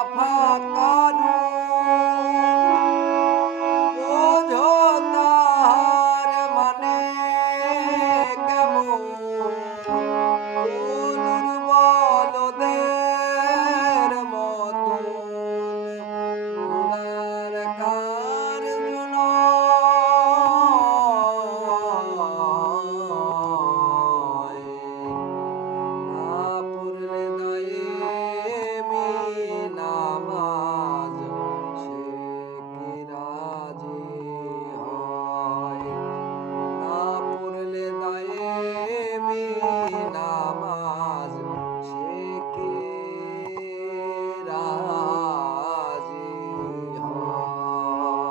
বাফা